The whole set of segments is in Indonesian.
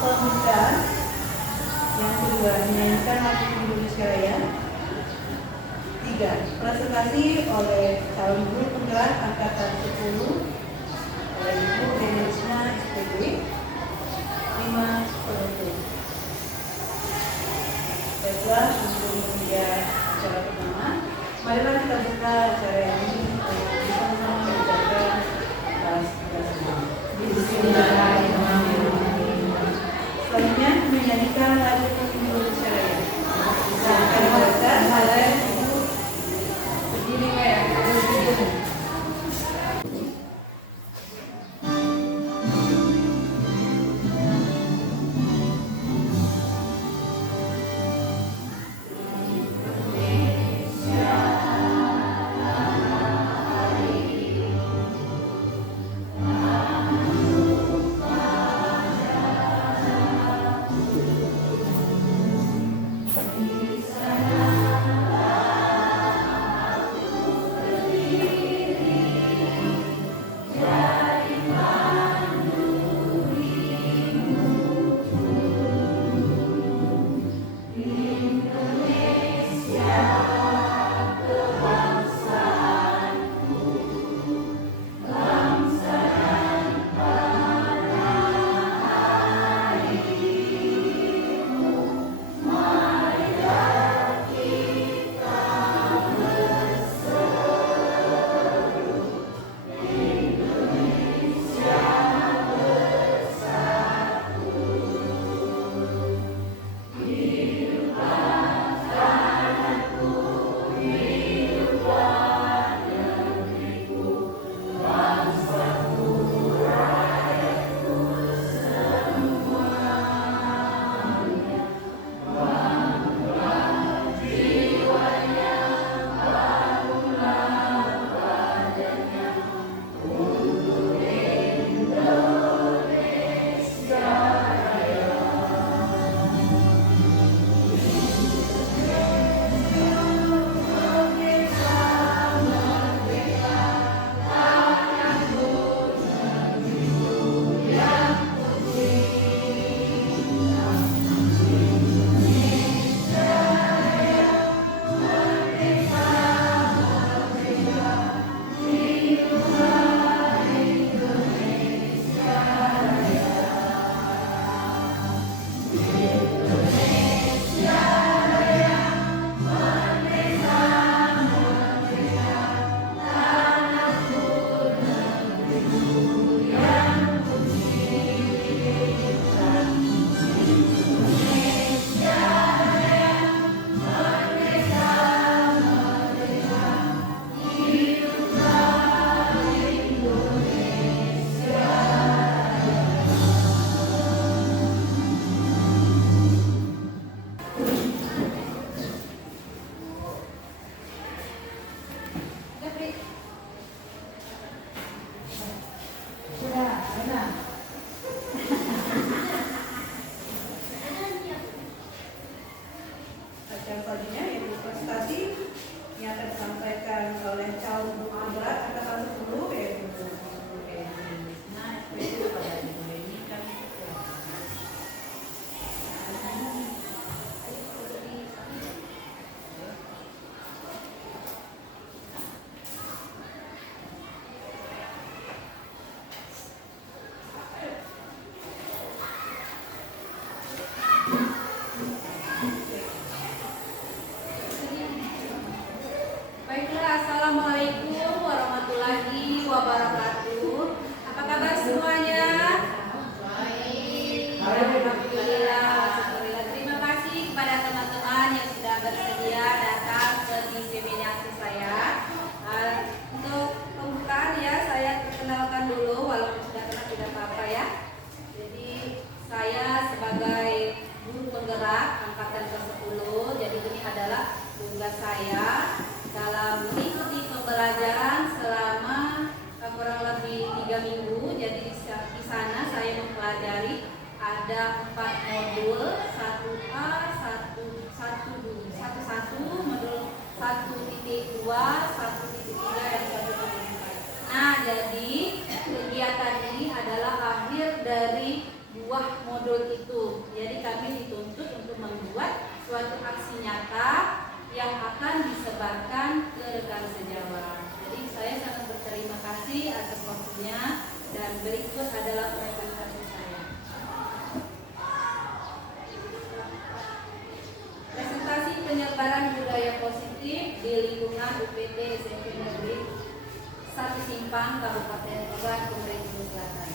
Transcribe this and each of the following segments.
pembukaan. Yang kedua, menyanyikan lagu Indonesia Raya. 3. Presentasi oleh calon guru penggerak angkatan 10 oleh Ibu Denisna SPG. 5. Penutup. Baiklah, untuk media acara pertama, marilah kita buka acara ini untuk bersama-sama menjaga kelas-kelasnya. Bismillahirrahmanirrahim. Selanjutnya menyanyikan lagu Indonesia Raya. Akan dibacakan oleh Ibu berdiri kayak ada 4 modul, 1A, 1.1, modul 1.2, 1.3, dan 1.4. Nah, jadi kegiatan ini adalah akhir dari buah modul itu. Simpang, Kabupaten Tuban, Pemerintah Selatan.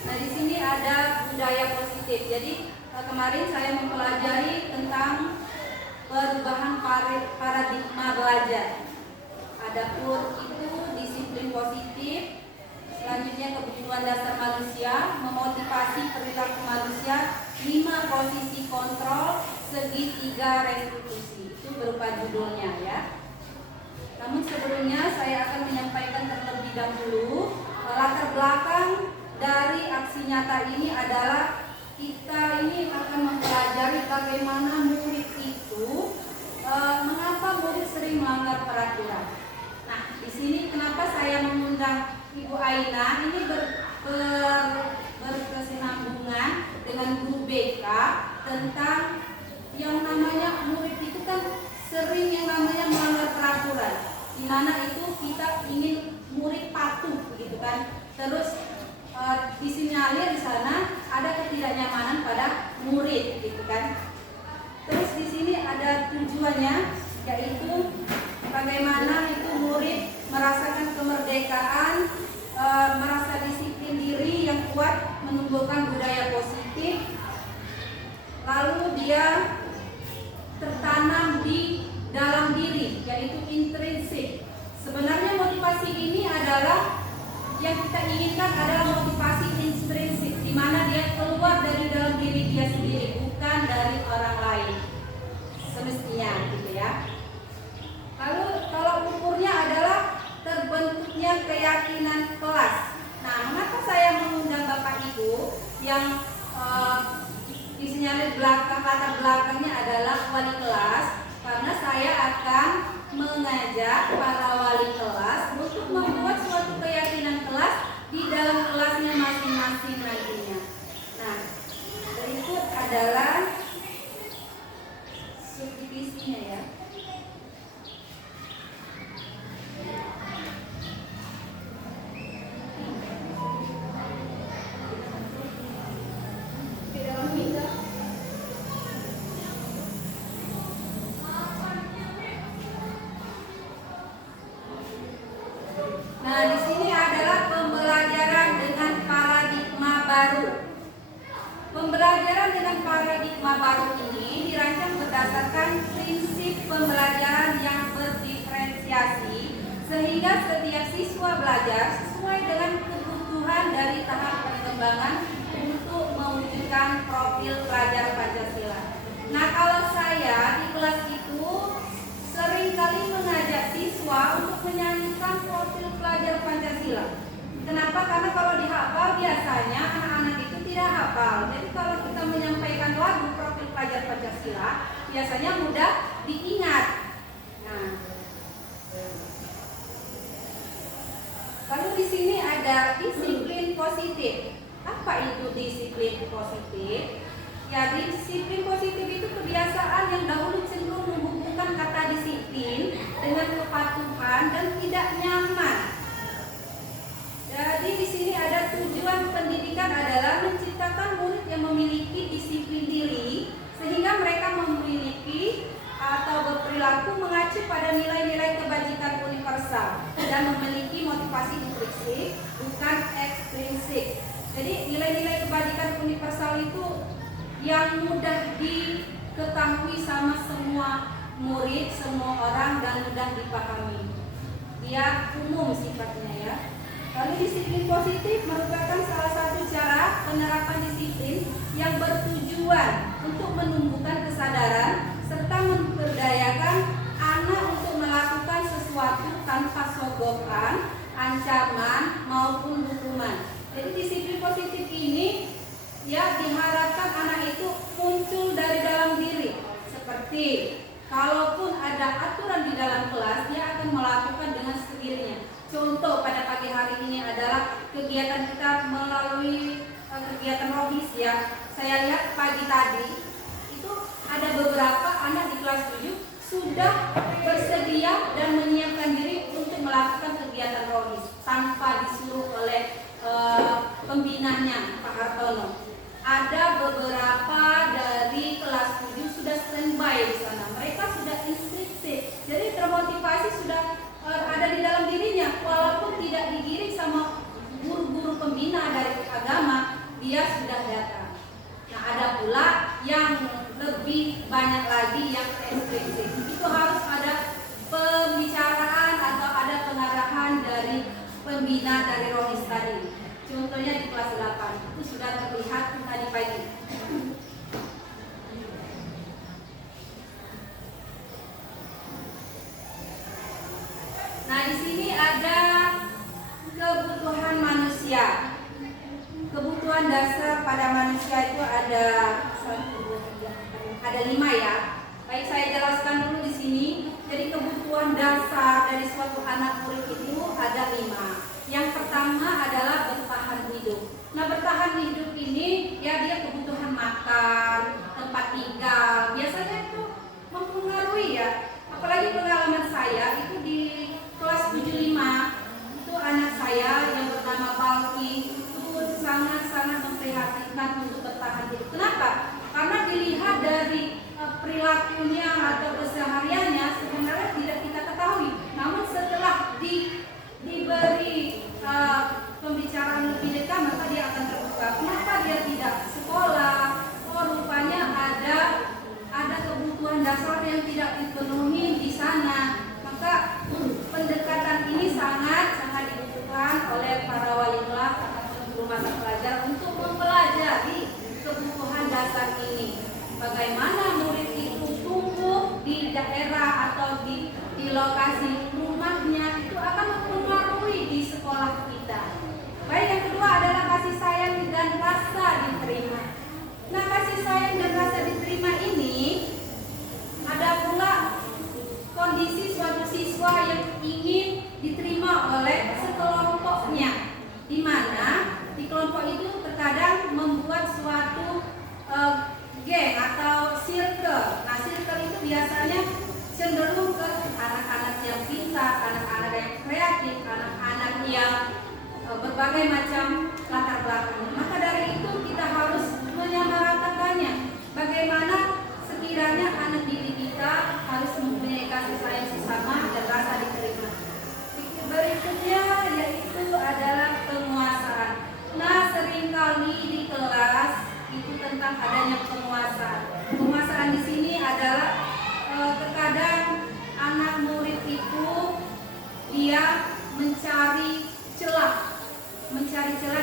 Nah, di sini ada budaya positif. Jadi kemarin saya mempelajari tentang perubahan paradigma belajar. Adapun itu disiplin positif, selanjutnya kebutuhan dasar manusia, memotivasi perilaku manusia, 5 posisi kontrol, segitiga restitusi. Itu berupa judulnya ya. Namun sebelumnya saya akan menyampaikan terlebih dahulu latar belakang dari aksi nyata ini adalah kita ini akan mempelajari bagaimana murid itu mengapa murid sering melanggar peraturan. Nah, di sini kenapa saya mengundang Ibu Aina ini berkesinambungan dengan guru BK tentang yang namanya murid itu kan sering yang namanya melanggar peraturan, di mana itu kita ingin murid patuh begitu kan. Terus disinyalir di sana ada ketidaknyamanan pada murid gitu kan. Terus di sini ada tujuannya, yaitu bagaimana itu murid merasakan kemerdekaan, merasa disiplin diri yang kuat, menumbuhkan budaya positif, lalu dia tertanam di dalam diri, yaitu intrinsik. Sebenarnya motivasi ini adalah yang kita inginkan adalah motivasi intrinsik, di mana dia keluar dari dalam diri dia sendiri, bukan dari orang lain semestinya gitu ya. Lalu kalau ukurnya adalah terbentuknya keyakinan kelas. Nah, mengapa saya mengundang Bapak Ibu yang disinyalir latar belakangnya adalah wali kelas? Karena saya akan mengajak para wali kelas untuk membuat suatu keyakinan kelas di dalam kelasnya masing-masing nantinya. Nah, berikut adalah subdivisinya ya. Nah, di sini adalah pembelajaran dengan paradigma baru. Pembelajaran dengan paradigma baru ini dirancang berdasarkan prinsip pembelajaran yang berdiferensiasi, sehingga setiap siswa belajar sesuai dengan kebutuhan dari tahap perkembangan untuk mewujudkan profil pelajar Pancasila. Nah, kalau saya di kelas itu seringkali mengajak siswa untuk menyanyikan profil pelajar Pancasila. Kenapa? Karena kalau dihafal biasanya anak-anak itu tidak hafal. Jadi kalau kita menyampaikan lagu profil pelajar Pancasila, biasanya mudah diingat. Nah, lalu di sini ada disiplin positif. Apa itu disiplin positif? Ya, disiplin positif itu kebiasaan yang dahulu cenderung menghubungkan kata disiplin dengan kepatuhan dan tidak nyaman. Jadi di sini ada tujuan pendidikan adalah menciptakan murid yang memiliki disiplin diri, sehingga mereka memiliki atau berperilaku mengacu pada nilai-nilai kebajikan universal dan memiliki motivasi intrinsik bukan ekstrinsik. Jadi nilai-nilai kebajikan universal itu yang mudah diketahui sama semua murid, semua orang, dan mudah dipahami. Dia umum sifatnya ya. Lalu disiplin positif merupakan salah satu cara penerapan disiplin yang bertujuan untuk menumbuhkan kesadaran serta memberdayakan anak untuk melakukan sesuatu tanpa sogokan, ancaman maupun hukuman. Jadi disiplin positif ini ya diharapkan anak itu muncul dari dalam diri. Seperti kalaupun ada aturan di dalam kelas, dia akan melakukan dengan sendirinya. Contoh pada pagi hari ini adalah kegiatan kita melalui kegiatan rohis ya. Saya lihat pagi tadi itu ada beberapa anak di kelas 7 sudah bersedia dan menyiapkan diri untuk melakukan kegiatan rohis tanpa disuruh oleh pembinanya Pak Hartono. Ada beberapa dari kelas 7 sudah standby di sana. Mereka sudah instruksi, jadi termotivasi sudah ada di dalam dirinya, walaupun dari pembina dari ruang study. Contohnya di kelas 8 itu sudah terlihat tadi pagi. Nah, di sini ada kebutuhan manusia. Kebutuhan dasar pada manusia itu ada 5 ya. Baik, saya jelaskan dulu di sini. Jadi kebutuhan dasar dari suatu anak murid itu ada 5. Yang pertama adalah bertahan hidup. Nah, bertahan hidup ini ya dia kebutuhan makan, tempat tinggal. Biasanya itu mempengaruhi ya. Apalagi pengalaman saya itu di kelas 75 itu anak saya yang bernama Balki itu sangat-sangat memprihatinkan untuk bertahan hidup. Kenapa? Karena dilihat dari perilakunya atau kesehariannya sebenarnya tidak kita ketahui. Namun setelah diberi pembicaraan lebih dekat maka dia akan terbuka. Kenapa dia tidak sekolah? Oh, rupanya ada kebutuhan dasar yang tidak dipenuhi di sana. Maka pendekatan ini sangat dibutuhkan oleh para wali kelas ataupun guru mata pelajar untuk mempelajari kebutuhan dasar ini. Bagaimana murid itu tumbuh di daerah atau di lokasi rumahnya itu akan mempengaruhi di sekolah kita. Baik, yang kedua adalah kasih sayang dan rasa diterima. Nah, kasih sayang dan rasa diterima ini ada pula kondisi suatu siswa yang ingin diterima oleh sekelompoknya, di mana di kelompok itu terkadang membuat suatu geng atau circle. Nah, circle itu biasanya cenderung ke anak-anak yang pintar, anak-anak yang kreatif, anak-anak yang berbagai macam latar belakang. Maka dari itu kita harus menyamaratakannya. Bagaimana sekiranya anak didik kita harus mempunyai kasih sayang sesama dan rasa diterima. Berikutnya yaitu adalah penguasaan. Nah, seringkali di kelas itu tentang adanya penguasaan. Penguasaan di sini adalah terkadang anak murid itu dia mencari celah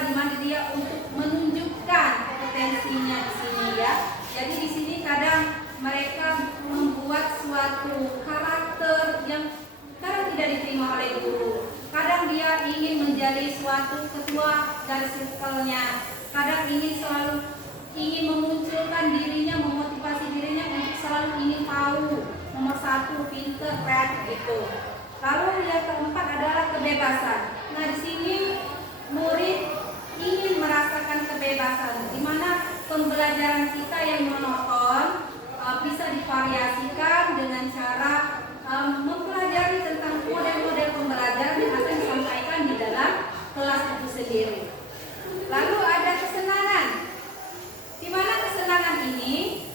di mana dia untuk menunjukkan potensinya di sini ya. Jadi di sini kadang mereka membuat suatu karakter yang kadang tidak diterima oleh guru. Kadang dia ingin menjadi suatu ketua dari circle-nya. Kadang ingin memunculkan dirinya, memotivasi dirinya untuk selalu ingin tahu, nomor 1, pinter, kreatif gitu. Lalu yang keempat adalah kebebasan. Nah, di sini murid ingin merasakan kebebasan, di mana pembelajaran kita yang monoton bisa divariasikan dengan cara mempelajari tentang model-model pembelajaran yang akan disampaikan di dalam kelas itu sendiri. Lalu ada kesenangan. Di mana kesenangan ini?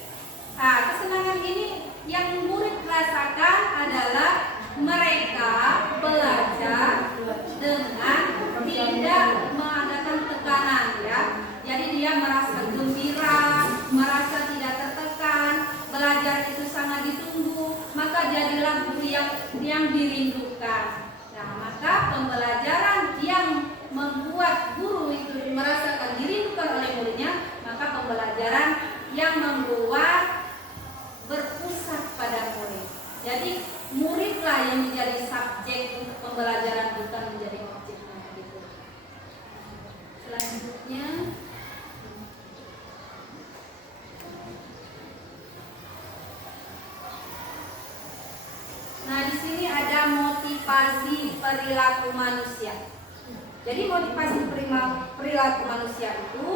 Kesenangan ini yang murid rasakan adalah mereka belajar dengan tidak mengadakan tekanan ya. Jadi dia merasa gembira, merasa tidak tertekan, belajar itu sangat ditunggu, maka jadilah guru yang dirindukan. Nah, maka pembelajaran yang membuat guru itu merasakan dirindukan oleh muridnya, maka pembelajaran yang membuat berpusat pada murid. Jadi muridlah yang menjadi subjek untuk pembelajaran, bukan menjadi objeknya gitu. Selanjutnya nah, di sini ada motivasi perilaku manusia. Jadi motivasi perilaku manusia itu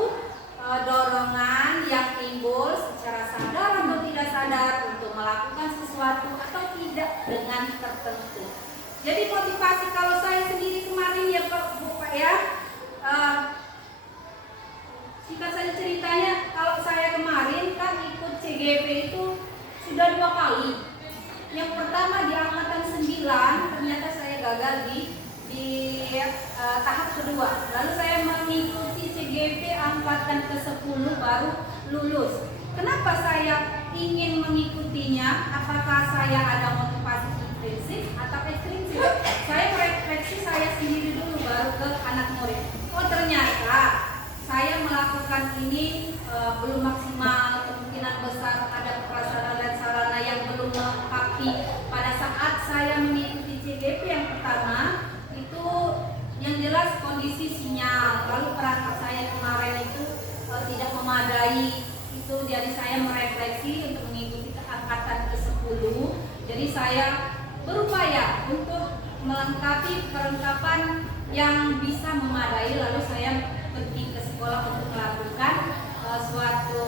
dorongan yang timbul secara sadar atau tidak sadar untuk melakukan sesuatu atau tidak dengan tertentu. Jadi motivasi kalau saya sendiri kemarin ya Pak ya, singkat saja ceritanya, kalau saya kemarin kan ikut CGP itu sudah 2 kali. Yang pertama di angkatan 9 ternyata saya gagal di tahap kedua. Lalu saya mengikuti CGP angkatan ke-10 baru lulus. Kenapa saya ingin mengikutinya? Apakah saya ada motivasi intrinsik atau ekstrinsik? Saya merefleksi saya sendiri ke anak murid. Oh ternyata saya melakukan ini belum maksimal, kemungkinan besar ada prasarana dan sarana yang belum melengkapi. Pada saat saya mengikuti CGP yang pertama itu yang jelas kondisi sinyal, lalu perangkat saya kemarin itu tidak memadai. Itu jadi saya merefleksi untuk mengikuti angkatan ke-10. Jadi saya berupaya untuk melengkapi perlengkapan yang bisa memadai, lalu saya pergi ke sekolah untuk melakukan suatu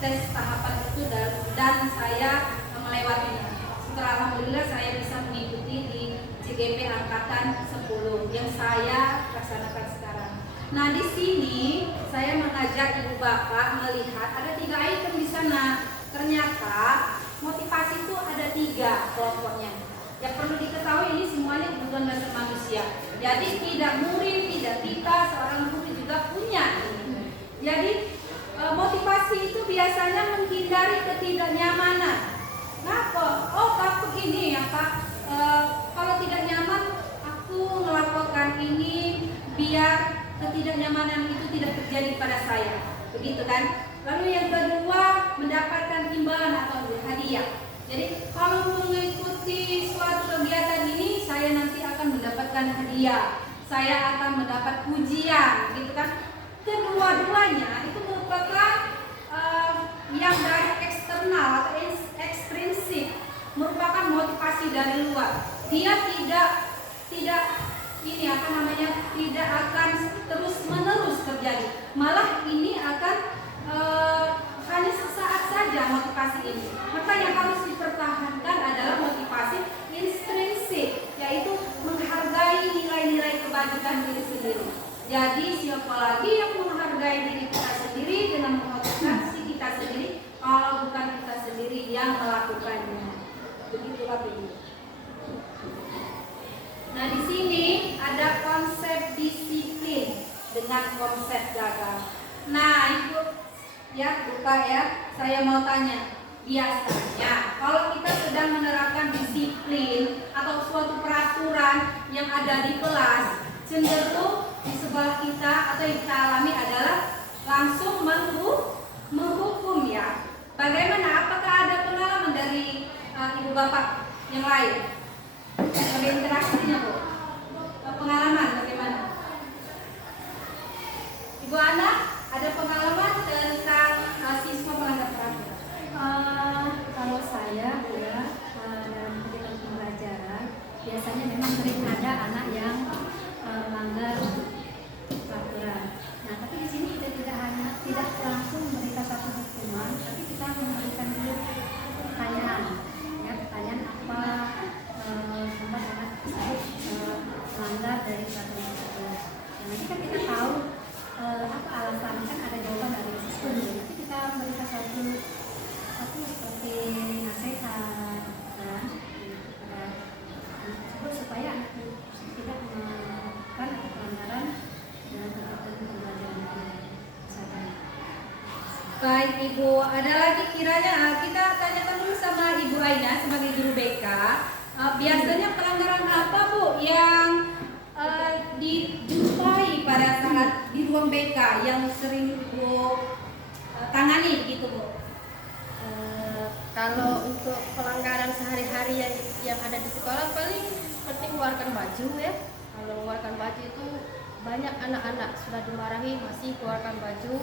tes tahapan itu dan saya melewatinya. Setelah alhamdulillah saya bisa mengikuti di CGP angkatan 10 yang saya laksanakan sekarang. Nah di sini saya mengajak ibu bapak melihat ada 3 item di sana. Ternyata motivasi itu ada 3 kelompoknya. Yang perlu diketahui ini semuanya kebutuhan dasar manusia. Jadi tidak murid, tidak kita, seorang guru juga punya. Jadi motivasi itu biasanya menghindari ketidaknyamanan. Kenapa? Oh takut ini ya Pak. Kalau tidak nyaman, aku melakukan ini biar ketidaknyamanan itu tidak terjadi pada saya, begitu kan? Lalu yang kedua, mendapatkan imbalan atau hadiah. Jadi kalau mengikuti suatu kegiatan ini, saya nanti akan mendapatkan hadiah, saya akan mendapat pujian, gitu kan? Kedua-duanya itu merupakan yang dari eksternal atau ekstrinsik, merupakan motivasi dari luar. Dia tidak ini tidak akan terus menerus terjadi, malah ini akan hanya sesaat saja motivasi ini. Maka yang harus dipertahankan adalah motivasi intrinsik, yaitu menghargai nilai-nilai kebajikan diri sendiri. Jadi siapa lagi yang menghargai diri kita sendiri dengan memotivasi kita sendiri kalau bukan kita sendiri yang melakukannya. Begitulah begini. Nah di sini ada konsep disiplin dengan konsep gagal. Nah ibu ya buka ya, saya mau tanya, biasanya kalau kita sedang menerapkan disiplin atau suatu peraturan yang ada di kelas, cenderung di sebelah kita atau yang kita alami adalah langsung menghukum ya. Bagaimana? Apakah ada pengalaman dari ibu bapak yang lain? Ada interaksinya Bu? Pengalaman bagaimana? Ibu Ana, ada pengalaman tentang siswa melanggar peraturan? Kalau saya ya dalam kegiatan pembelajaran biasanya memang sering ada anak yang melanggar peraturan. Nah, tapi di sini kita tidak langsung memberikan satu hukuman, tapi kita memberikan dulu pertanyaan, ya pertanyaan apa sampai anak tersebut melanggar dari peraturan tersebut. Nah, nanti kan kita tahu apa alasan, kan ada jawaban dari siswa dulu. Nanti kita memberikan satu seperti nasihat kepada anak tersebut supaya anak tidak melakukan atau pelanggaran dalam kegiatan pembelajaran misalkan. Baik Ibu, ada lagi kiranya kita tanyakan dulu sama Ibu Aina sebagai guru BK. Biasanya pelanggaran apa Bu yang dijumpai pada saat di ruang BK yang sering Bu tangani gitu Bu? Kalau untuk pelanggaran sehari-hari yang ada di sekolah paling seperti mengeluarkan baju ya. Kalau mengeluarkan baju itu banyak anak-anak sudah dimarahi masih keluarkan baju.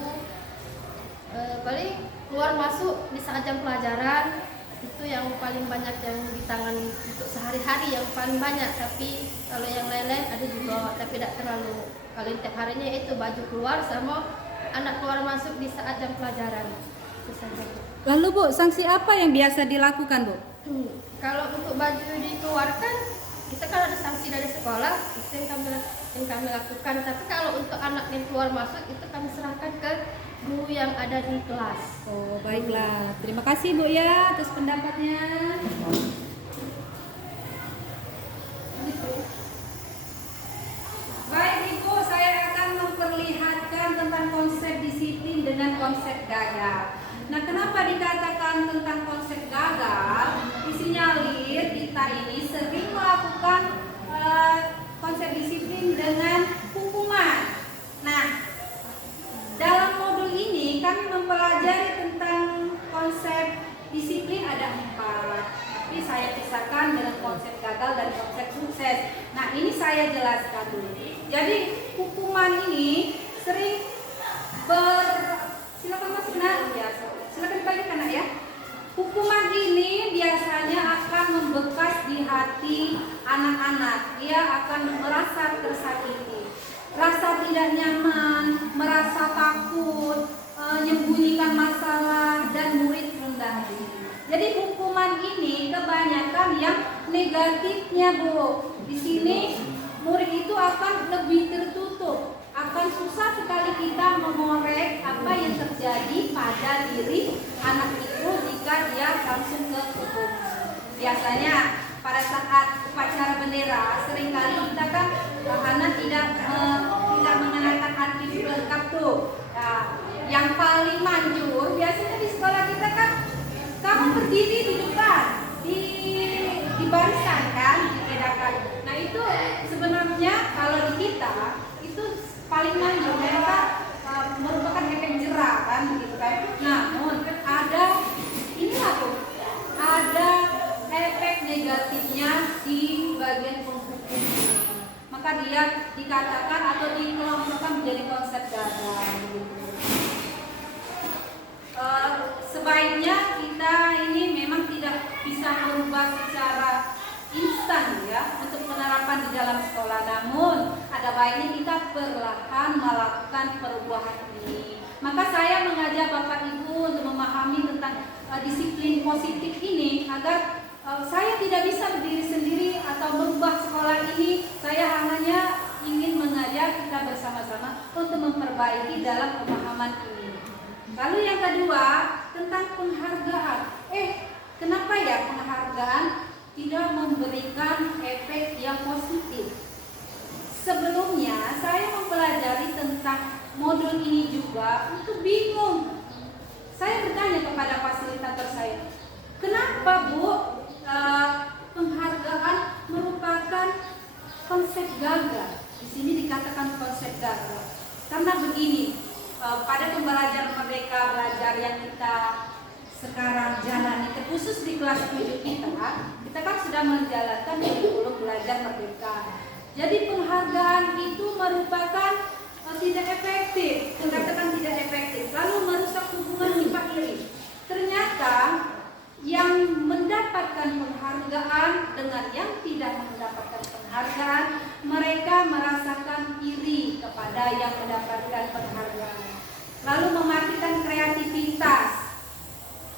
Paling keluar masuk di saat jam pelajaran itu yang paling banyak yang ditangani untuk sehari-hari yang paling banyak. Tapi kalau yang lain-lain ada juga tapi tidak terlalu. Kalau tiap harinya itu baju keluar sama anak keluar masuk di saat jam pelajaran. Itu saja. Lalu Bu, sanksi apa yang biasa dilakukan Bu? Kalau untuk baju dikeluarkan, kita kan ada sanksi dari sekolah, itu yang kami lakukan. Tapi kalau untuk anak yang keluar masuk, itu kami serahkan ke guru yang ada di kelas. Oh baiklah, terima kasih Bu ya atas pendapatnya. Baik Ibu, saya akan memperlihatkan tentang konsep disiplin dengan konsep gagal. Nah, kenapa dikatakan tentang konsep gagal? Disinyalir kita ini sering melakukan konsep disiplin dengan Jadi hukuman ini sering silakan Mas Benar ya, silakan dibagikan Nak ya. Hukuman ini biasanya akan membekas di hati anak-anak. Dia akan merasa tersakiti, rasa tidak nyaman, merasa takut, menyembunyikan masalah, dan murid rendah diri. Jadi hukuman ini kebanyakan yang negatifnya, Bu. Di sini murid itu akan lebih tertutup, akan susah sekali kita mengorek apa yang terjadi pada diri anak itu jika dia langsung ke hukum. Biasanya pada saat upacara bendera seringkali kita kan anak tidak mengenakan atribut lengkap tuh. Nah, yang paling manjur biasanya di sekolah kita kan kamu berdiri di depan, di barisan kan, diedarkan. Nah itu sebenarnya kalau di kita itu paling manjur, mereka merupakan efek jerah kan, gitu kan. Namun ada inilah tuh, ada efek negatifnya di bagian penghukum ini. Maka dia dikatakan atau dikelompokkan menjadi konsep gagal. Sebaiknya kita ini memang tidak bisa merubah secara instan ya untuk penerapan di dalam sekolah. Namun ada baiknya kita perlahan melakukan perubahan ini. Maka saya mengajak Bapak Ibu untuk memahami tentang disiplin positif ini agar saya tidak bisa berdiri sendiri atau merubah sekolah ini. Saya hanya ingin mengajak kita bersama-sama untuk memperbaiki dalam pemahaman ini. Lalu yang kedua tentang penghargaan. Kenapa ya penghargaan tidak memberikan efek yang positif? Sebelumnya saya mempelajari tentang modul ini juga itu bingung. Saya bertanya kepada fasilitator saya, kenapa Bu penghargaan merupakan konsep gagal? Di sini dikatakan konsep gagal karena begini. Pada pembelajaran Merdeka Belajar yang kita sekarang jalani, khusus di kelas 7 kita kan sudah menjalankan kurikulum belajar merdeka. Jadi penghargaan itu merupakan tidak efektif, dikatakan tidak efektif, lalu merusak hubungan sifat iri. Ternyata yang mendapatkan penghargaan dengan yang tidak mendapatkan penghargaan, mereka merasakan iri kepada yang mendapatkan penghargaan, lalu mematikan kreativitas.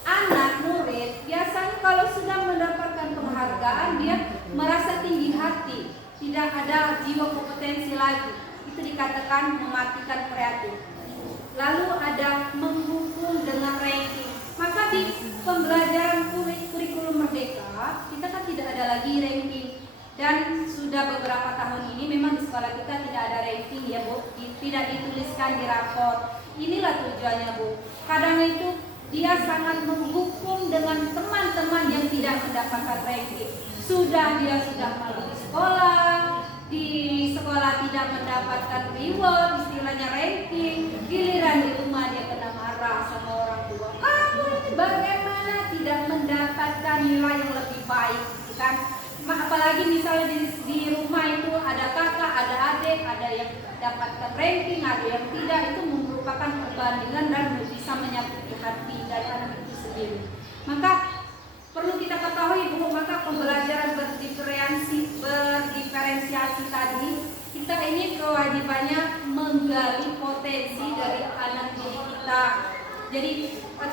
Anak murid biasanya kalau sudah mendapatkan penghargaan dia merasa tinggi hati, tidak ada jiwa kompetensi lagi. Itu dikatakan mematikan kreatif. Lalu ada menghukum dengan ranking. Maka di pembelajaran kurikulum merdeka kita kan tidak ada lagi ranking. Dan sudah beberapa tahun ini memang di sekolah kita tidak ada ranking ya Bu, tidak dituliskan di rapor. Inilah tujuannya Bu. Kadang itu dia sangat menghukum dengan teman-teman yang tidak mendapatkan ranking. Dia sudah malu di sekolah tidak mendapatkan reward, istilahnya ranking. Giliran di rumah dia kena marah sama orang tua. Kamu ini bagaimana tidak mendapatkan nilai yang lebih baik, kan? Apalagi misalnya di rumah itu ada kakak, ada adik, ada yang dapatkan ranking, ada yang tidak. Itu merupakan perbandingan dan bisa menyakiti hati dari anak itu sendiri. Maka perlu kita ketahui bahwa maka pembelajaran berdiferensiasi tadi, kita ini kewajibannya menggali potensi dari anak didik kita. Jadi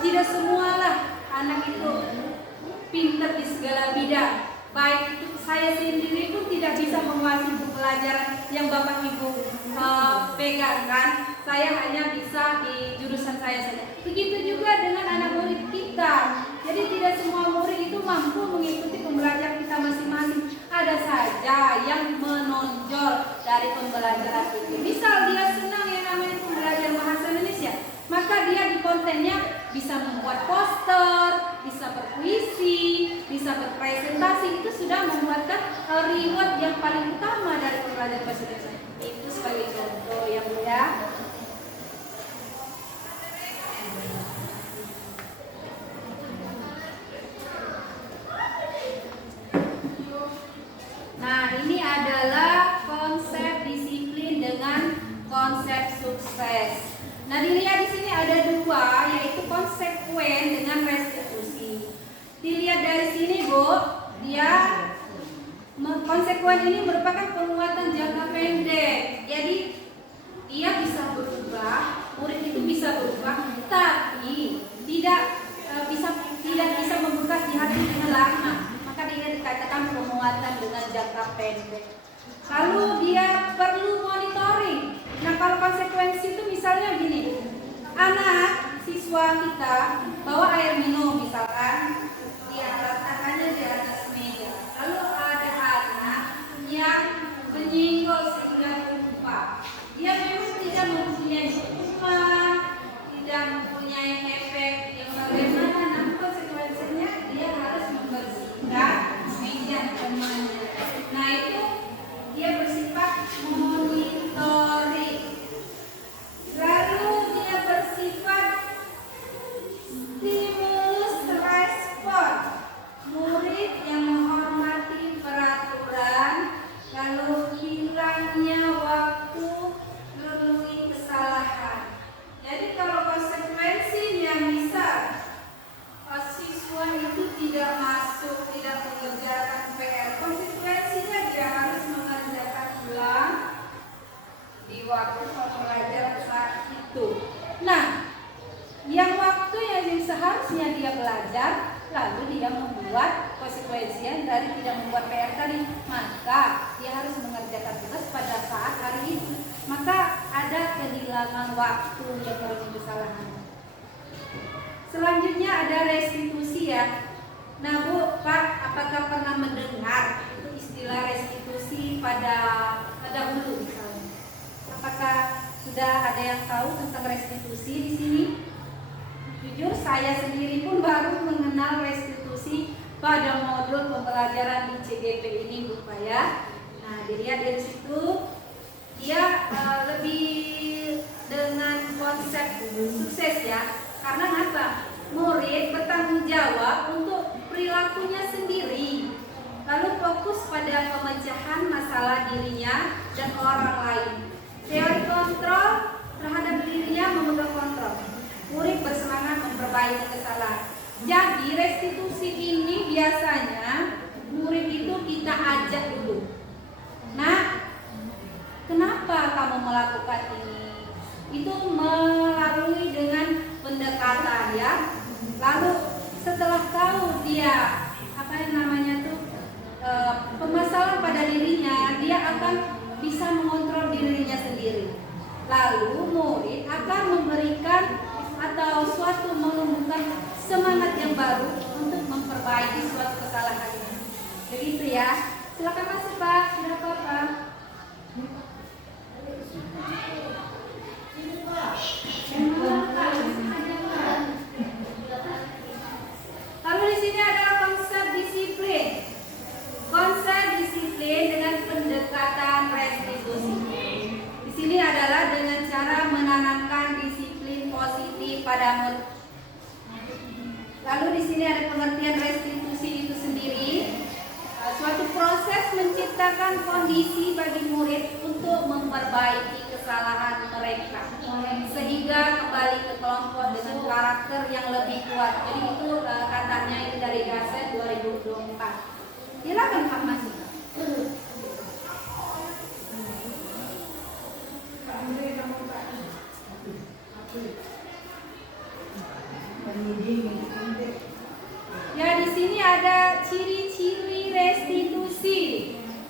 tidak semualah anak itu pintar di segala bidang. Baik itu saya sendiri pun tidak bisa menguasai pelajaran yang Bapak Ibu pegang kan. Saya hanya bisa di jurusan saya saja. Begitu juga dengan anak murid kita. Jadi tidak semua murid itu mampu mengikuti pembelajaran kita masing-masing. Ada saja yang menonjol dari pembelajaran itu. Misal dia senang yang namanya pembelajaran bahasa Indonesia, maka dia di kontennya bisa membuat poster, bisa berpuisi, bisa berpresentasi. Itu sudah membuatkan reward yang paling utama dari pembelajaran bahasa Indonesia. Itu sebagai contoh yang mulia. Nah, ini adalah konsep disiplin Nah, dilihat di sini ada dua, yaitu konsekuen dengan restitusi. Dilihat dari sini, Bu, dia konsekuen ini merupakan penguatan jangka pendek. Jadi dia bisa berubah, murid itu bisa berubah, tapi tidak bisa membekas di hati dengan lama. Maka dia dikatakan penguatan dengan jangka pendek. Lalu dia perlu monitoring. Nah, kalau konsekuensi itu misalnya gini, anak siswa kita bawa air minum misalkan, dia letakkannya di atas meja. Lalu ada anak yang menyinggol sehingga tumpah. Dia memang tidak mempunyai hukuman, tidak mempunyai efek yang bagaimana. Nah, konsekuensinya dia harus membersihkan meja temannya. Nah, itu dia bersifat monitoring. Lalu dia bersifat stimulus respon. Murid yang menghormati peraturan, lalu hilangnya waktu memenuhi kesalahan. Jadi kalau konsekuensinya misal siswa itu tidak masuk, tidak mengerjakan PR, konsekuensinya dia harus mengerjakan ulang di waktu pembelajaran saat itu. Nah, yang waktu yang seharusnya dia belajar, lalu dia membuat konsekuensinya dari tidak membuat PR tadi, maka dia harus mengerjakan tugas pada saat hari itu. Maka ada kehilangan waktu yang memenuhi kesalahan. Selanjutnya ada restitusi ya. Nah, Bu, Pak, apakah pernah mendengar itu istilah restitusi pada dahulu misalnya? Apakah sudah ada yang tahu tentang restitusi di sini? Jujur saya sendiri pun baru mengenal restitusi pada modul pembelajaran di CGP ini, Bu, Pak ya. Nah, dilihat dari situ dia lebih dengan konsep sukses ya. Karena apa? Murid bertanggung jawab untuk perilakunya sendiri, lalu fokus pada pemecahan masalah dirinya dan orang lain. Teori kontrol terhadap dirinya memegang kontrol. Murid bersemangat memperbaiki kesalahan. Jadi restitusi ini biasanya murid itu kita ajak dulu. Nah, kenapa kamu melakukan ini? Itu melalui dengan pendekatan ya. Lalu setelah tahu dia permasalahan pada dirinya, dia akan bisa mengontrol dirinya sendiri. Lalu murid akan memberikan atau suatu menumbuhkan semangat yang baru untuk memperbaiki suatu kesalahannya. Begitu ya. Silakan masuk, Pak. Tidak apa-apa. Lalu di sini adalah konsep disiplin. Konsep disiplin dengan pendekatan restitusi. Di sini adalah dengan cara menanamkan disiplin positif pada murid. Lalu di sini ada pengertian restitusi itu sendiri. Suatu proses menciptakan kondisi bagi murid untuk memperbaiki kesalahan mereka sehingga kembali ke kelompok dengan karakter yang lebih kuat. Jadi itu katanya itu dari Gaset 2024. Silakan Pak Mas. Ya, di sini ada ciri-ciri restitusi.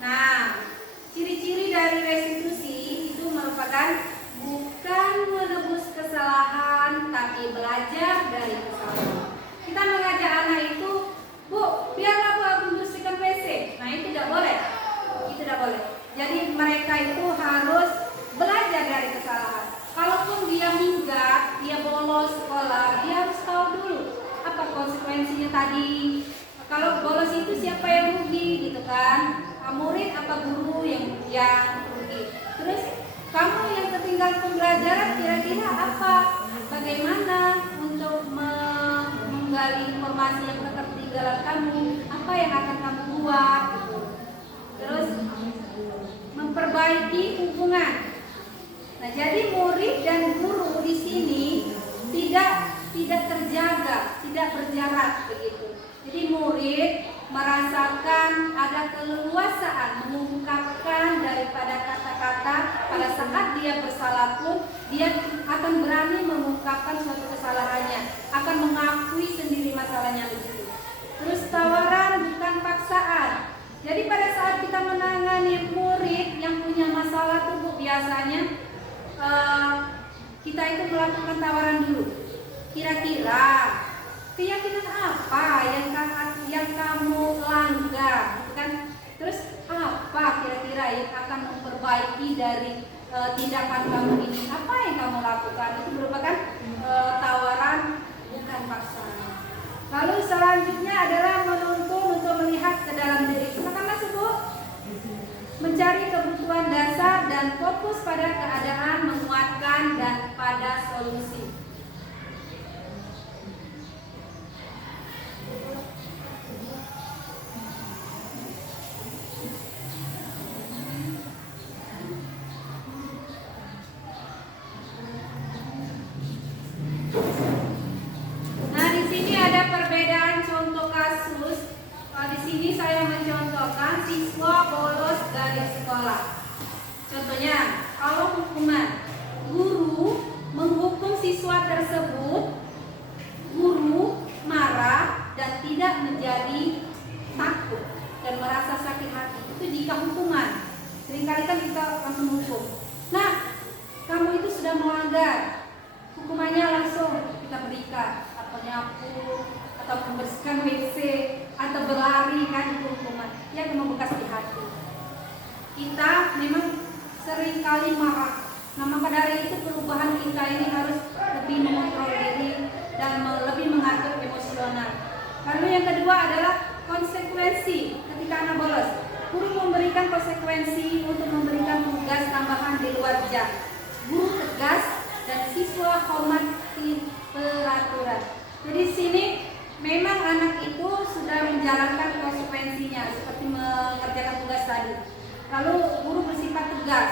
Nah, ciri-ciri dari restitusi itu merupakan bukan menebus kesalahan, tapi belajar dari kesalahan. Kita mengajak anak itu, Bu, biarlah Bu aku bersihkan WC. Nah, itu tidak boleh. Itu tidak boleh. Jadi mereka itu harus belajar dari kesalahan. Kalaupun dia minggat, dia bolos sekolah, dia harus tahu dulu apa konsekuensinya tadi. Kalau bolos itu siapa yang rugi gitu kan? Murid apa guru yang rugi? Terus kamu yang ketinggalan pembelajaran kira-kira apa? Bagaimana untuk menggali informasi yang ketinggalan kamu? Apa yang akan kamu buat? Gitu. Terus memperbaiki hubungan. Nah, jadi murid dan guru di sini asalkan ada keleluasaan mengungkapkan daripada kata-kata, pada saat dia bersalah pun dia akan berani mengungkapkan suatu kesalahannya, akan mengakui sendiri masalahnya begitu. Terus tawaran bukan paksaan. Jadi pada saat kita menangani murid yang punya masalah tuh Bu, biasanya kita itu melakukan tawaran dulu. Kira-kira keyakinan apa yang kamu langgar, gitu kan? Terus apa kira-kira yang akan memperbaiki dari tindakan kamu ini? Apa yang kamu lakukan? Itu merupakan tawaran bukan paksaan. Lalu selanjutnya adalah menuntun untuk melihat ke dalam diri. Silakan masuk Bu. Mencari kebutuhan dasar dan fokus pada keadaan, menguatkan dan pada solusi. Nah, di sini ada perbedaan contoh kasus. Di sini saya mencontohkan siswa bolos dari sekolah. Contohnya, kalau hukuman, guru menghukum siswa tersebut, guru marah dan tidak menjadi takut dan merasa sakit hati. Itu jika hukuman. Seringkali kan kita akan menghukum. Nah, kamu itu sudah melanggar, hukumannya langsung kita berikan, atau nyapu, atau membersihkan WC, atau berlari, kan itu hukuman yang membekas di hati. Kita memang seringkali marah. Nah, maka dari itu perubahan kita ini harus lebih mengontrol diri dan lebih mengatur emosional. Lalu yang kedua adalah konsekuensi ketika anak bolos. Guru memberikan konsekuensi untuk memberikan tugas tambahan di luar jam. Guru tegas dan siswa hormati peraturan. Jadi sini memang anak itu sudah menjalankan konsekuensinya seperti mengerjakan tugas tadi. Lalu guru bersifat tegas.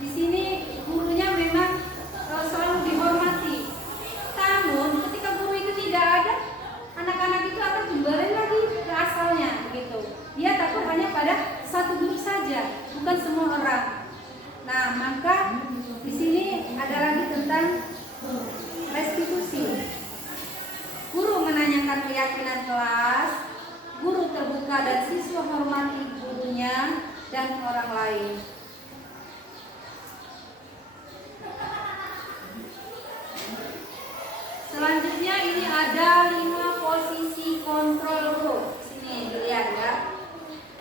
Di sini gurunya memang selalu dihormati. Namun ketika guru itu tidak ada, anak-anak itu akan kembali lagi ke asalnya begitu. Dia takut hanya pada satu guru saja, bukan semua orang. Nah, maka di sini ada lagi tentang restitusi. Guru menanyakan keyakinan kelas, guru terbuka dan siswa hormati gurunya dan orang lain. Selanjutnya ini ada 5 posisi kontrol guru. Sini dilihat ya.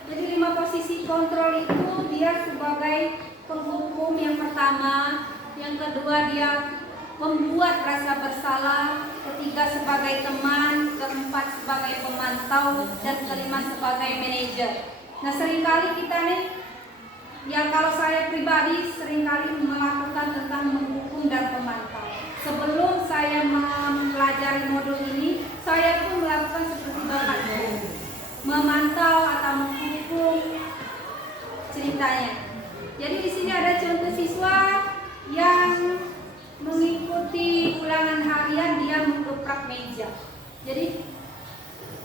Jadi 5 posisi kontrol itu dia sebagai penghukum yang pertama, yang kedua dia membuat rasa bersalah, ketiga sebagai teman, keempat sebagai pemantau, dan kelima sebagai manajer. Nah, seringkali kita nih, ya kalau saya pribadi seringkali melakukan tentang menghukum dan pemantau. Sebelum saya mempelajari modul ini, saya pun melakukan seperti Bapak, memantau atau menghukum ceritanya. Jadi di sini ada contoh siswa yang mengikuti ulangan harian, dia mengeprak meja. Jadi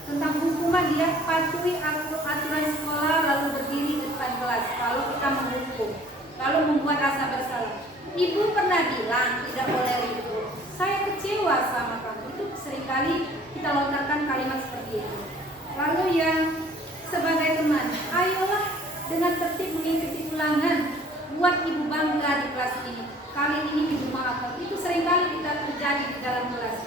tentang hukuman, dia patuhi aturan sekolah lalu berdiri di depan kelas kalau kita menghukum, lalu membuat rasa bersalah. Ibu pernah bilang tidak boleh ribut. Saya kecewa sama kamu. Itu seringkali kita lontarkan kalimat seperti itu. Lalu yang sebagai teman, ayolah dengan tertib mengikuti ulangan, buat ibu bangga di kelas ini. Kali ini ibu maafkan. Itu seringkali kita terjadi di dalam kelas.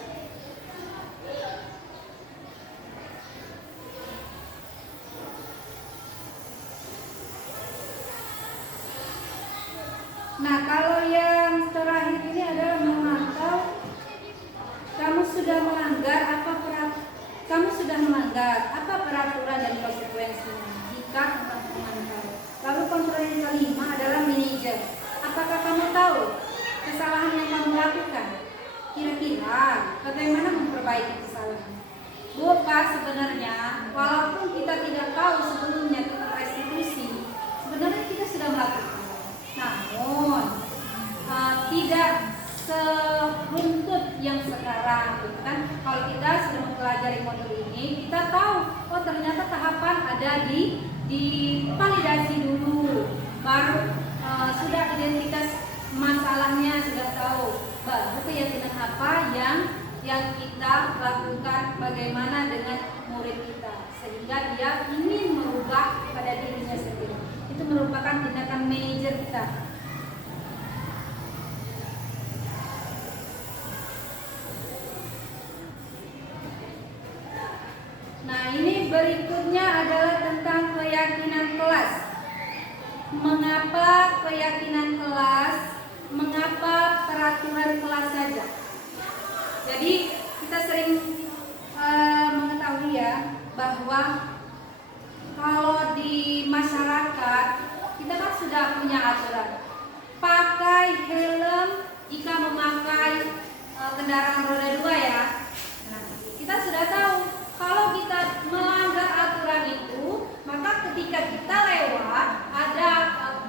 Nah, kalau yang terakhir ini adalah memantau. Kamu sudah melanggar apa peraturan dan konsekuensinya jika tentang memantau. Lalu kontrol yang kelima adalah manajer. Apakah kamu tahu kesalahan yang kamu lakukan? Kira-kira bagaimana memperbaiki kesalahan? Bu, Pak, sebenarnya walaupun kita tidak tahu sebelumnya tentang restitusi, sebenarnya kita sudah melakukan. Namun tidak seruntut yang sekarang, gitu kan? Kalau kita sudah mempelajari modul ini, kita tahu, oh ternyata tahapan ada di validasi dulu, baru sudah identitas masalahnya, sudah tahu baru keyakinan apa yang kita lakukan, bagaimana dengan murid kita, sehingga dia ingin merubah pada dirinya sendiri. Itu merupakan tindakan manajer kita. Nah, ini berikutnya adalah tentang keyakinan kelas. Mengapa keyakinan kelas? Mengapa peraturan kelas saja? Jadi kita sering mengetahui ya bahwa kalau di masyarakat kita kan sudah punya aturan. Pakai helm jika memakai kendaraan roda 2 ya. Nah, kita sudah tahu kalau kita melanggar aturan itu, maka ketika kita lewat ada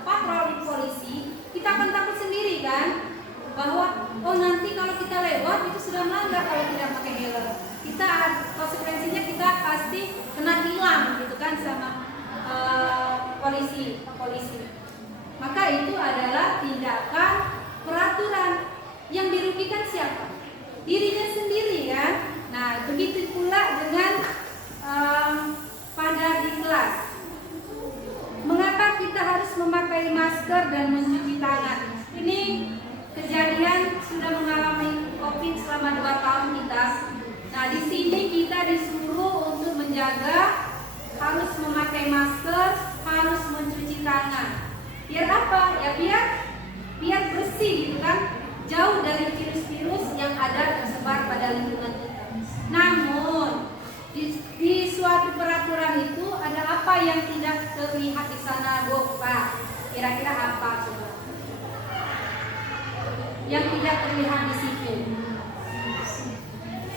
patroli polisi, kita akan takut sendiri kan, bahwa oh nanti kalau kita lewat itu sudah melanggar kalau tidak pakai helm. Kita konsekuensinya kita pasti kena tilang gitu kan sama polisi. Maka itu adalah tindakan peraturan. Yang dirugikan siapa? Dirinya sendiri kan. Nah, begitu pula dengan pada di kelas. Mengapa kita harus memakai masker dan mencuci tangan? Ini kejadian sudah mengalami COVID selama 2 tahun kita. Nah, di sini kita disuruh untuk menjaga, harus memakai masker, harus mencuci tangan. Biar apa? Ya biar bersih gitu kan, jauh dari virus-virus yang ada tersebar pada lingkungan kita. Namun di suatu peraturan itu ada apa yang tidak terlihat di sana, Bu, Pak? Kira-kira apa coba? Yang tidak terlihat di situ.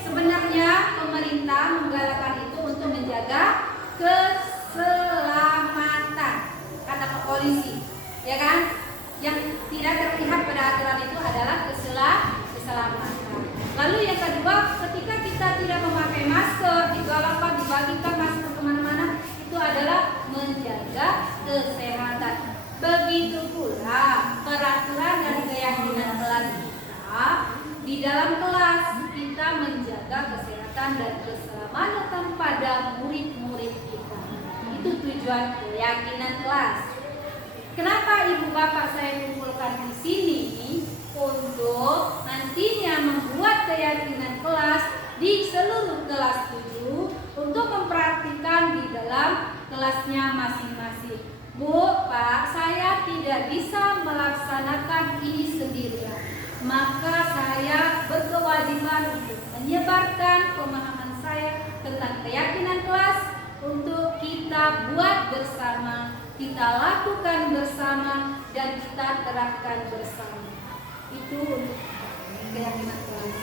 Sebenarnya pemerintah menggalakkan itu untuk menjaga keselamatan, kata Pak Polisi, ya kan? Yang tidak terlihat pada aturan itu adalah keselamatan. Lalu yang kedua, ketika kita tidak memakai masker, digalakkan dibagikan masker kemana-mana, itu adalah menjaga kesehatan. Begitu pula peraturan dan keyakinan kelas kita, di dalam kelas kita menjaga kesehatan dan keselamatan pada murid-murid kita. Itu tujuan keyakinan kelas. Kenapa ibu bapak saya kumpulkan di sini? Untuk nantinya membuat keyakinan kelas di seluruh kelas 7 untuk mempraktikkan di dalam kelasnya masing-masing. Bu, Pak, saya tidak bisa melaksanakan ini sendirian. Maka saya berkewajiban untuk menyebarkan pemahaman saya tentang keyakinan kelas untuk kita buat bersama, kita lakukan bersama, dan kita terapkan bersama. Itu untuk keyakinan kelas.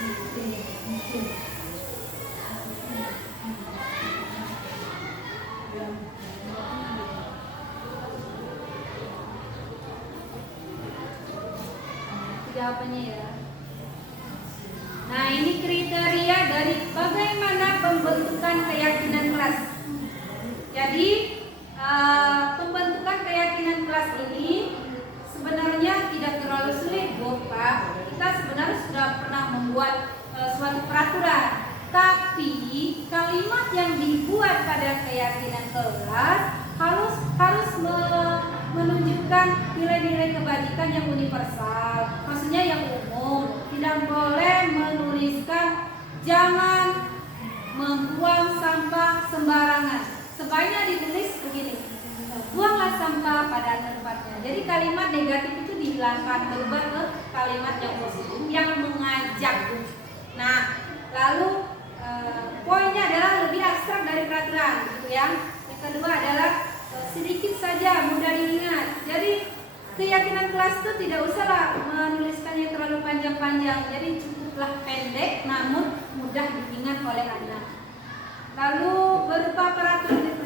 Jawabannya ya. Nah, ini kriteria dari bagaimana pembentukan keyakinan kelas. Jadi pembentukan keyakinan kelas ini sebenarnya tidak terlalu sulit, Bu, Pak. Kita sebenarnya sudah pernah membuat suatu peraturan, tapi kalimat yang dibuat pada keyakinan kelas harus menunjukkan nilai-nilai kebajikan yang universal, maksudnya yang umum. Tidak boleh menuliskan jangan membuang sampah sembarangan. Sebaiknya ditulis begini, buanglah sampah pada tempatnya. Jadi kalimat negatif itu dihilangkan, berubah ke kalimat yang positif yang mengajak. Nah, lalu poinnya adalah lebih abstrak dari peraturan, gitu ya. Yang kedua adalah sedikit saja, mudah diingat. Jadi keyakinan kelas itu tidak usahlah menuliskannya terlalu panjang-panjang. Jadi cukuplah pendek, namun mudah diingat oleh anak. Lalu berupa peraturan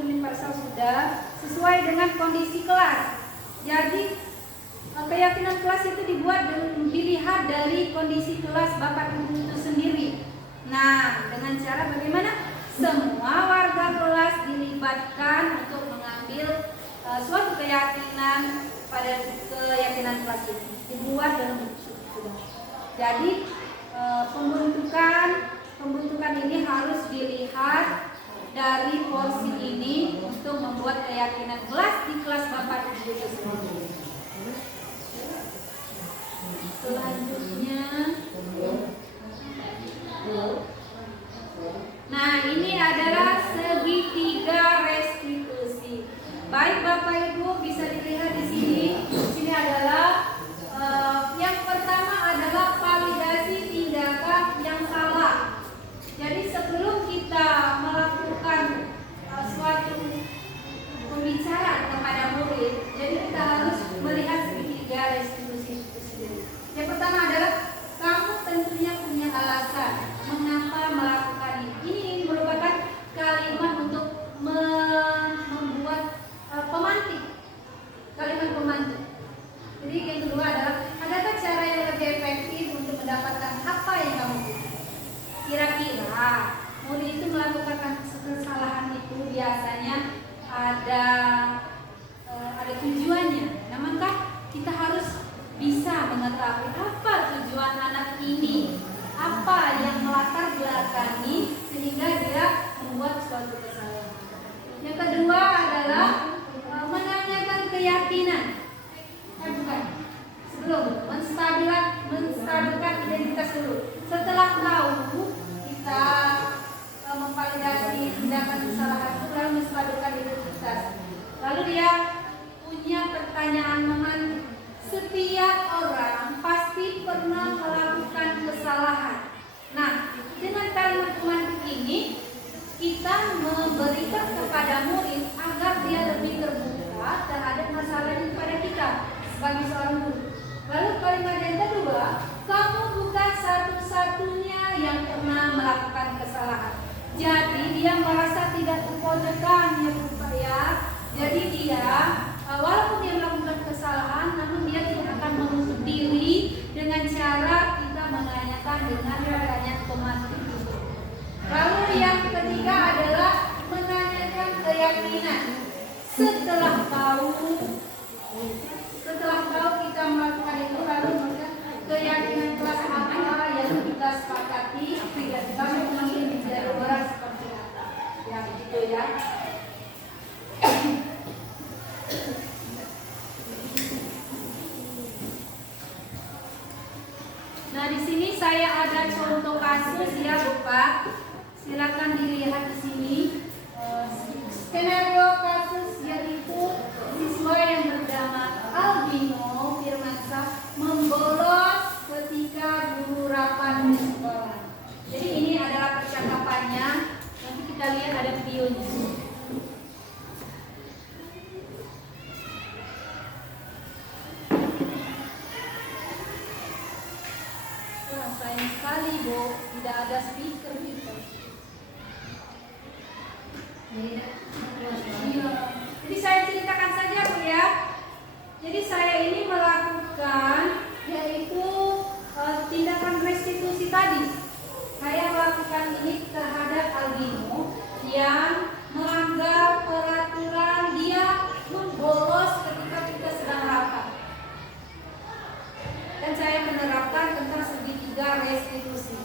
universal sudah sesuai dengan kondisi kelas. Jadi keyakinan kelas itu dilihat dari kondisi kelas Bapak Ibu itu sendiri. Nah, dengan cara bagaimana? Semua warga kelas dilibatkan untuk mengambil suatu keyakinan pada keyakinan kelas itu. Dibuat dalam buku. Jadi pembentukan ini harus dilihat dari porsi ini untuk membuat keyakinan kelas di kelas Bapak Ibu itu sendiri. Selanjutnya, nah ini adalah segitiga restitusi. Baik Bapak Ibu bisa dilihat di sini. Di sini adalah yang pertama adalah validasi tindakan yang salah. Jadi sebelum kita melakukan suatu pembicaraan kepada murid, jadi kita harus melihat segitiga restitusi itu sendiri. Yang pertama adalah kamu tentunya punya alasan mengapa melakukan ini. Ini merupakan kalimat untuk membuat pemantik, kalimat pemantik. Jadi yang kedua adalah adakah cara yang lebih efektif untuk mendapatkan apa yang kamu butuh? Kira-kira murid itu melakukan kesalahan itu biasanya ada tujuannya. Nah, maka kita harus bisa mengetahui apa tujuan anak ini, apa yang melatar belakangi sehingga dia membuat suatu kesalahan. Yang kedua adalah menanyakan keyakinan. Bukan. Sebelum menstabilkan identitas dulu. Setelah tahu kita memvalidasi tindakan kesalahan itu, lalu menstabilkan identitas. Lalu dia punya pertanyaan memantik. Setiap orang pasti pernah melakukan kesalahan. Nah, dengan kalimat pemantik ini kita memberikan kepada murid agar dia lebih terbuka terhadap masalah ini kepada kita sebagai seorang guru. Lalu kalimat yang kedua, kamu bukan satu-satunya yang pernah melakukan kesalahan. Jadi dia merasa tidak terpojokkan, ya. Jadi dia walaupun dia melakukan kesalahan, namun dia tidak akan menutup diri dengan cara kita menanyakan dengan pertanyaan pemantik. Lalu yang ketiga adalah menanyakan keyakinan. Setelah tahu kita melakukan itu, lalu keyakinan kelas apa yang kita sepakati, kami mengambil menjadi orang seperti apa. Ya begitu ya. Nah, di sini saya ada contoh kasus ya, Bapak. Silakan dilihat di sini. Skenario kasus yaitu siswa yang bernama Albino Firmansyah membolos ketika guru rapat di sekolah. Jadi ini adalah percakapannya. Nanti kita lihat ada videonya. Sayang sekali, Bu, tidak ada speaker gitu. Jadi saya ceritakan saja, Bu ya. Jadi saya ini melakukan yaitu tindakan restitusi tadi. Saya melakukan ini terhadap Albino yang melanggar peraturan, dia membolos ketika kita sedang rapat. Dan saya menerapkan tentang segitiga restitusi.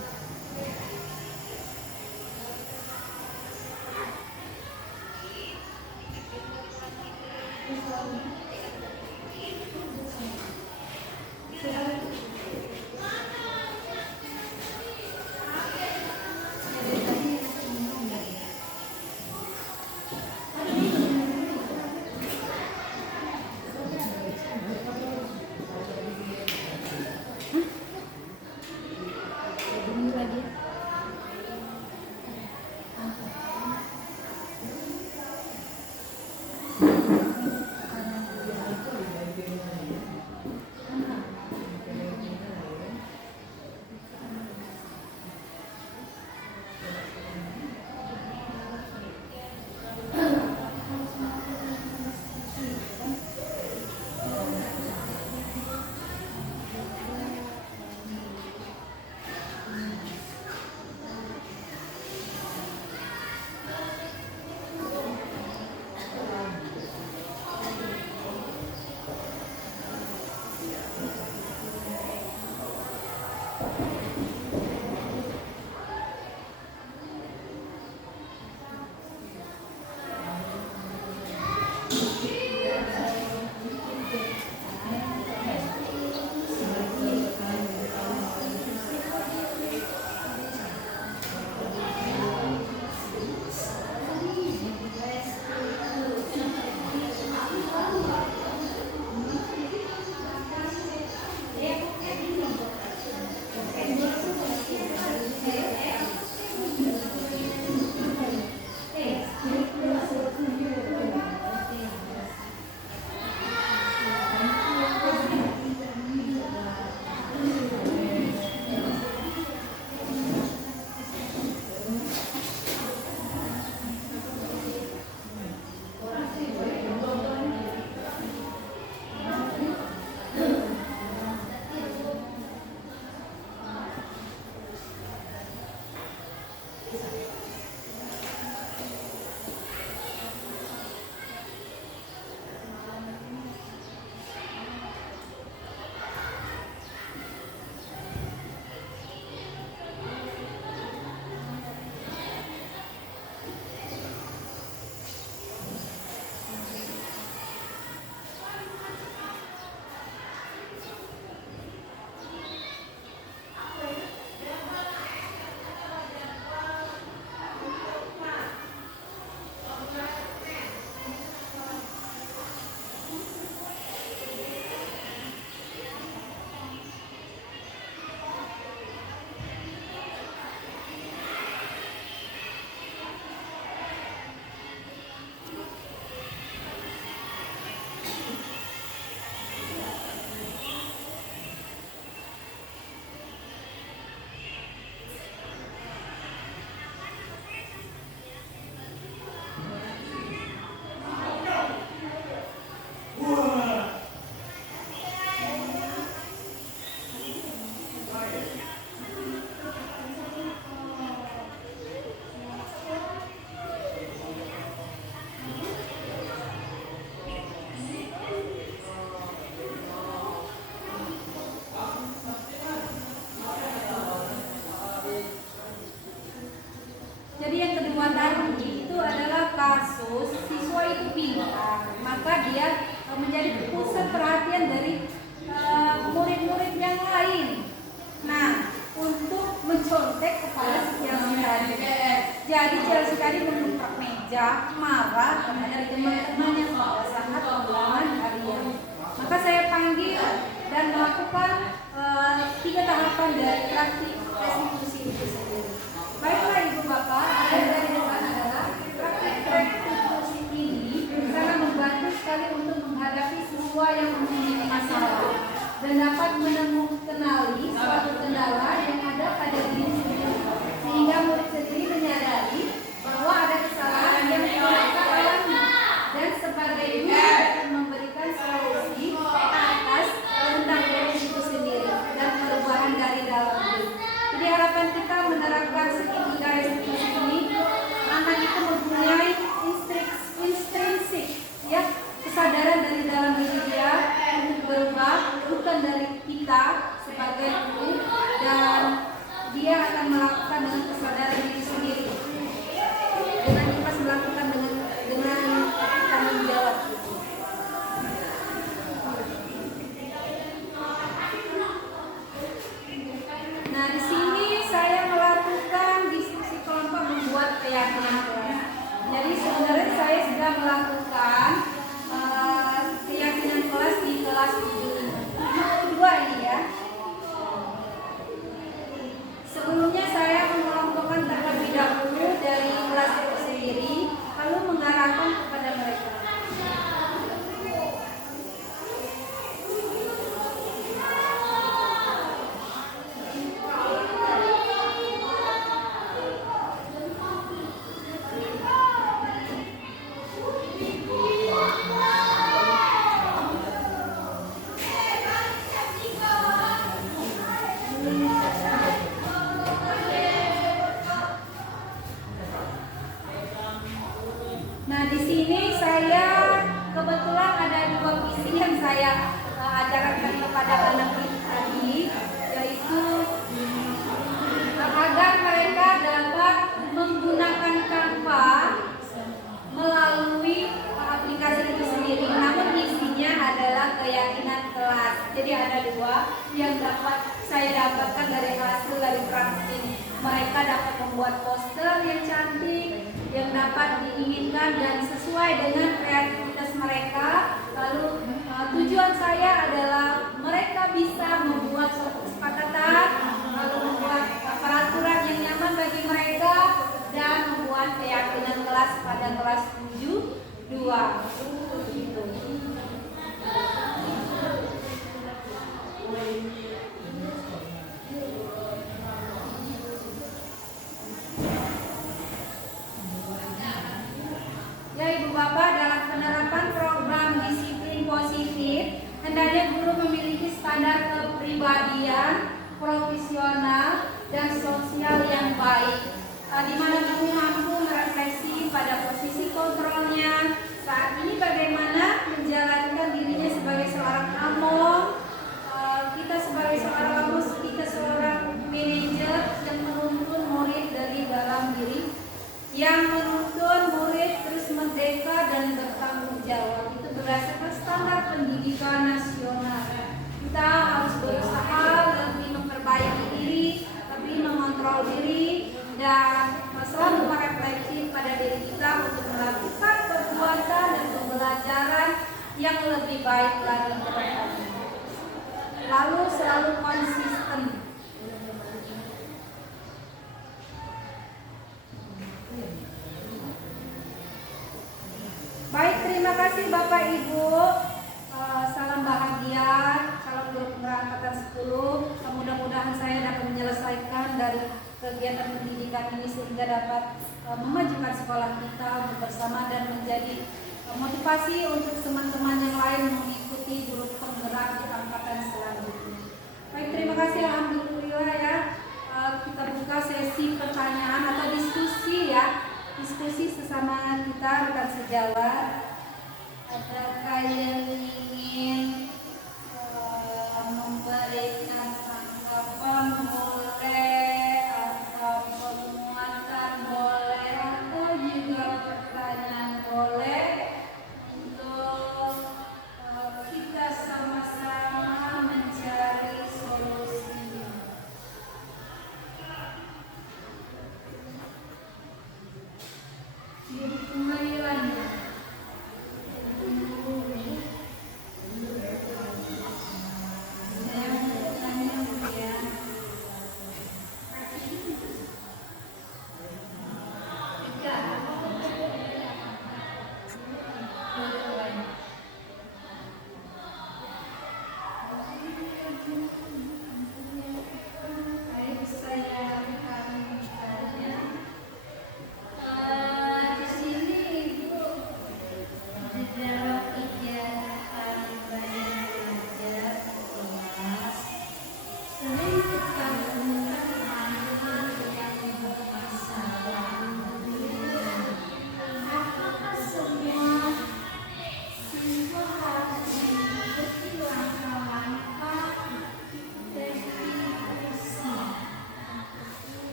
Jadi Chelsea tadi mengumprak meja, marah karena dari teman-temannya pada saat pembuangan harian. Maka saya panggil dan melakukan 3 tahapan dari praktik restitusi itu sendiri. Baiklah Ibu Bapak, yang dari depan adalah praktik restitusi ini sangat membantu sekali untuk menghadapi siswa yang memiliki masalah dan dapat kenali suatu kendala yang ada pada diri sendiri, sehingga murid sendiri menyadari bahwa ada kesalahan yang mereka alami dan sebagai guru akan memberikan solusi atas tentang murid itu sendiri dan perubahan dari dalam diri. Jadi harapan kita menerapkan segitiga restitusi ini, anak itu mempunyai intrinsik ya, kesadaran dari dalam diri dia untuk berubah, bukan dari kita sebagai guru, dan dia akan melakukan dengan kesadaran diri sendiri, dengan ikhlas melakukan dengan tanggung jawab. Nah, di sini saya melakukan diskusi kelompok membuat keyakinan kelas. Jadi sebenarnya saya sudah melakukan keyakinan kelas di kelas 7 ini ya. Sebelumnya saya mengelompokkan terlebih dahulu dari kelas itu sendiri, lalu mengarahkan kepada mereka. Nah, di sini saya kebetulan ada 2 visi yang saya ajarkan kepada anak ini tadi, yaitu agar mereka dapat menggunakan Canva melalui aplikasi itu sendiri. Namun isinya adalah keyakinan kelas. Jadi ada 2 yang saya dapatkan dari hasil dari praktik. Mereka dapat membuat poster yang cantik, yang dapat diinginkan dan sesuai dengan kreativitas mereka. Lalu tujuan saya adalah mereka bisa membuat suatu kesepakatan, lalu membuat peraturan yang nyaman bagi mereka, dan membuat keyakinan kelas pada kelas 7-2. Gitu. Ya Ibu Bapak, dalam penerapan program disiplin positif, hendaknya guru memiliki standar kepribadian, profesional, dan sosial yang baik, di mana guru mampu merefleksi pada posisi kontrolnya saat ini bagaimana menjalankan dirinya sebagai seorang among, kita sebagai seorang among, kita seorang manajer yang menuntun murid dari dalam diri, yang menuntun murid terus merdeka dan bertanggung jawab. Itu berdasarkan standar pendidikan nasional. Kita harus berusaha lebih memperbaiki diri, lebih mengontrol diri, dan selalu merefleksi pada diri kita untuk melakukan perbuatan dan pembelajaran yang lebih baik lagi ke depan. Lalu selalu konsisten. Baik, terima kasih Bapak Ibu. Salam bahagia, salam guru pemberangkatan 10. Mudah-mudahan saya dapat menyelesaikan dari kegiatan pendidikan ini sehingga dapat memajukan sekolah kita untuk bersama dan menjadi motivasi untuk teman-teman yang lain mengikuti guru penggerak di angkatan selanjutnya. Baik, terima kasih. Alhamdulillah ya. Kita buka sesi pertanyaan atau diskusi ya. Diskusi sesama kita rekan sejawat. Adakah yang ingin memberikan tanggapan boleh, atau penguatan boleh, atau juga pertanyaan boleh, untuk kita sama-sama mencari solusi.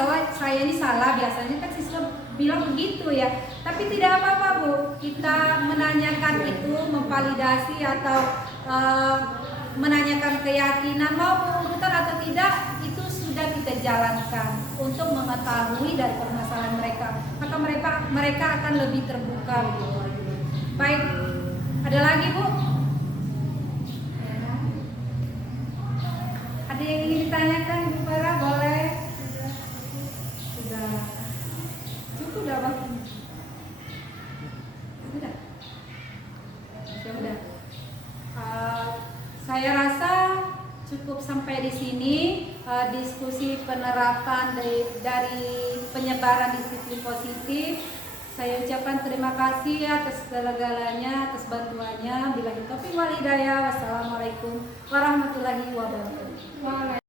bahwa saya ini salah, biasanya kan siswa bilang begitu ya. Tapi tidak apa-apa Bu, kita menanyakan itu, memvalidasi atau menanyakan keyakinan mau berurutan atau tidak, itu sudah kita jalankan untuk mengetahui dari permasalahan mereka. Maka mereka akan lebih terbuka begitu. Baik, ada lagi Bu? Ya. Ada yang ingin ditanyakan Bu Farah? Boleh. Sudah. Cukup dah Bang. Sudah. Sudah. Saya rasa cukup sampai di sini diskusi penerapan dari penyebaran disiplin positif. Saya ucapkan terima kasih atas segala-galanya, atas bantuannya. Billahi taufiq wal hidayah. Wassalamualaikum warahmatullahi wabarakatuh.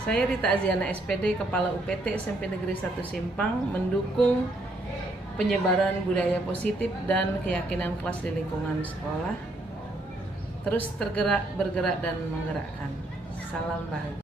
Saya Rita Aziana SPD, Kepala UPT SMP Negeri 1 Simpang, mendukung penyebaran budaya positif dan keyakinan kelas di lingkungan sekolah. Terus bergerak dan menggerakkan. Salam bahagia.